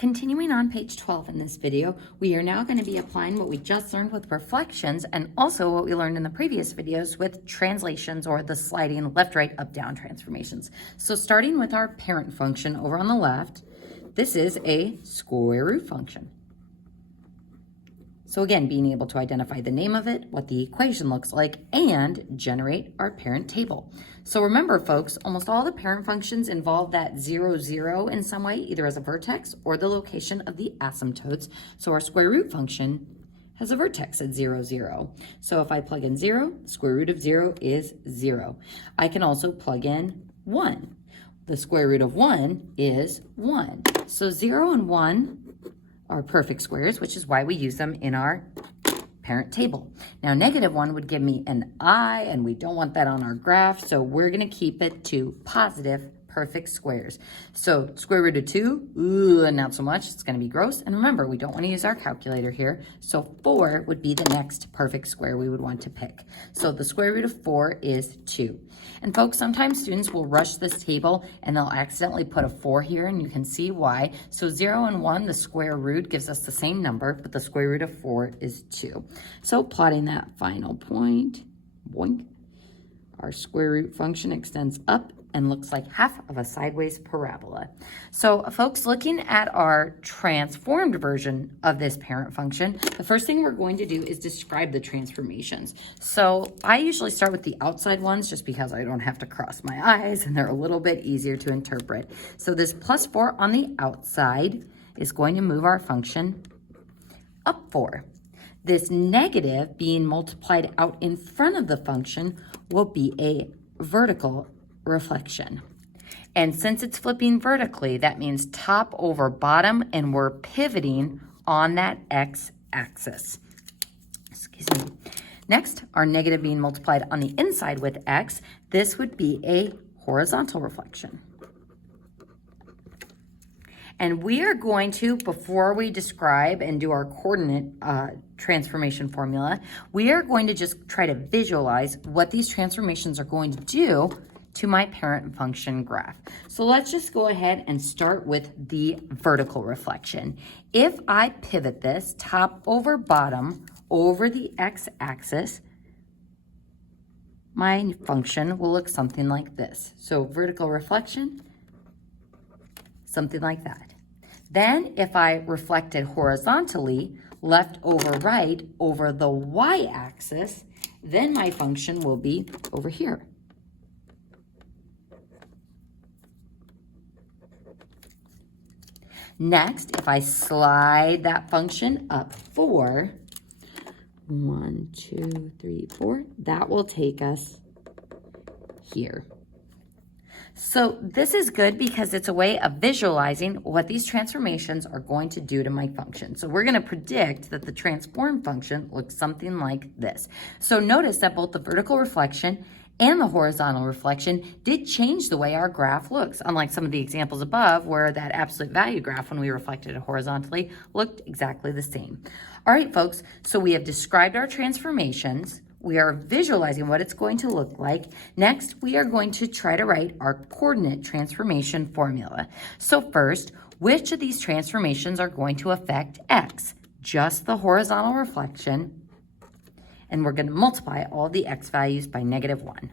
Continuing on page 12 in this video, we are now going to be applying what we just learned with reflections and also what we learned in the previous videos with translations or the sliding left, right, up, down transformations. So starting with our parent function over on the left, this is a square root function. So again, being able to identify the name of it, what the equation looks like, and generate our parent table. So remember, folks, almost all the parent functions involve that 0, 0 in some way, either as a vertex or the location of the asymptotes. So our square root function has a vertex at 0, 0. So if I plug in 0, the square root of 0 is 0. I can also plug in 1. The square root of 1 is 1. So 0 and 1 are perfect squares, which is why we use them in our parent table. Now, -1 would give me an I, and we don't want that on our graph, so we're going to keep it to positive perfect squares. So square root of 2, not so much, it's going to be gross. And remember, we don't want to use our calculator here, so 4 would be the next perfect square we would want to pick. So the square root of 4 is 2. And folks, sometimes students will rush this table and they'll accidentally put a 4 here, and you can see why. So 0 and 1, the square root gives us the same number, but the square root of 4 is 2. So plotting that final point, boink, our square root function extends up and looks like half of a sideways parabola. So folks, looking at our transformed version of this parent function, the first thing we're going to do is describe the transformations. So I usually start with the outside ones just because I don't have to cross my eyes and they're a little bit easier to interpret. So this +4 on the outside is going to move our function up 4. This negative being multiplied out in front of the function will be a vertical reflection. And since it's flipping vertically, that means top over bottom, and we're pivoting on that x-axis. Excuse me. Next, our negative being multiplied on the inside with x, this would be a horizontal reflection. And we are going to, before we describe and do our coordinate transformation formula, we are going to just try to visualize what these transformations are going to do to my parent function graph. So let's just go ahead and start with the vertical reflection. If I pivot this top over bottom over the x-axis, my function will look something like this. So vertical reflection, something like that. Then if I reflect it horizontally, left over right over the y-axis, then my function will be over here. Next, if I slide that function up 4, 1, 2, 3, 4, that will take us here. So this is good because it's a way of visualizing what these transformations are going to do to my function. So we're going to predict that the transform function looks something like this. So notice that both the vertical reflection and the horizontal reflection did change the way our graph looks, unlike some of the examples above where that absolute value graph, when we reflected it horizontally, looked exactly the same. All right, folks, so we have described our transformations. We are visualizing what it's going to look like. Next, we are going to try to write our coordinate transformation formula. So first, which of these transformations are going to affect x? Just the horizontal reflection, and we're going to multiply all the x values by -1.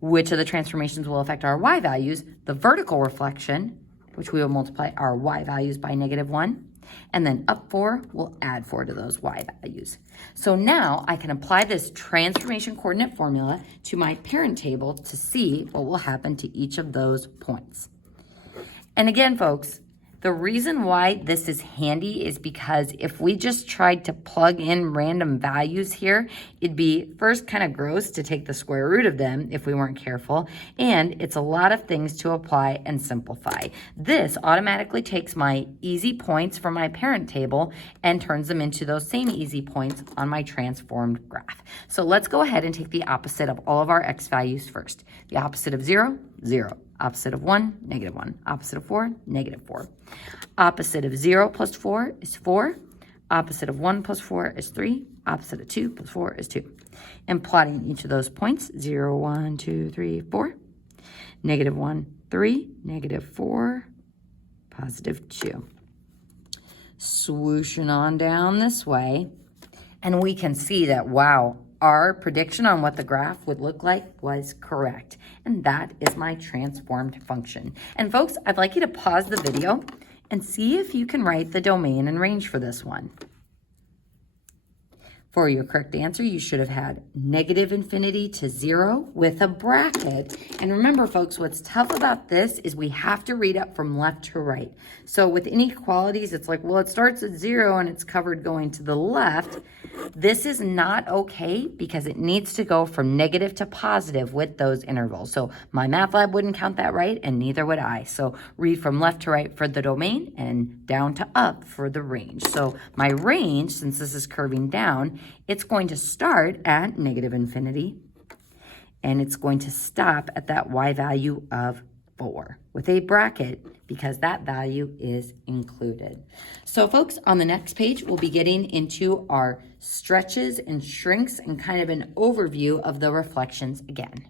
Which of the transformations will affect our y values? The vertical reflection, which we will multiply our y values by -1, and then up 4, we'll add 4 to those y values. So now I can apply this transformation coordinate formula to my parent table to see what will happen to each of those points. And again, folks, the reason why this is handy is because if we just tried to plug in random values here, it'd be first kind of gross to take the square root of them if we weren't careful, and it's a lot of things to apply and simplify. This automatically takes my easy points from my parent table and turns them into those same easy points on my transformed graph. So let's go ahead and take the opposite of all of our x values first. The opposite of 0, 0. Opposite of 1, -1. Opposite of 4, -4. Opposite of 0 plus 4 is 4. Opposite of 1 plus 4 is 3. Opposite of 2 plus 4 is 2. And plotting each of those points, 0, 1, 2, 3, 4. -1, 3, -4, +2. swooshing on down this way. And we can see that, wow, our prediction on what the graph would look like was correct. And that is my transformed function. And folks, I'd like you to pause the video and see if you can write the domain and range for this one. For your correct answer, you should have had -infinity to 0 with a bracket. And remember, folks, what's tough about this is we have to read up from left to right. So with inequalities, it's like, well, it starts at 0 and it's covered going to the left. This is not okay because it needs to go from negative to positive with those intervals. So my math lab wouldn't count that right, and neither would I. So read from left to right for the domain and down to up for the range. So my range, since this is curving down, it's going to start at -infinity, and it's going to stop at that y value of 4 with a bracket because that value is included. So folks, on the next page, we'll be getting into our stretches and shrinks and kind of an overview of the reflections again.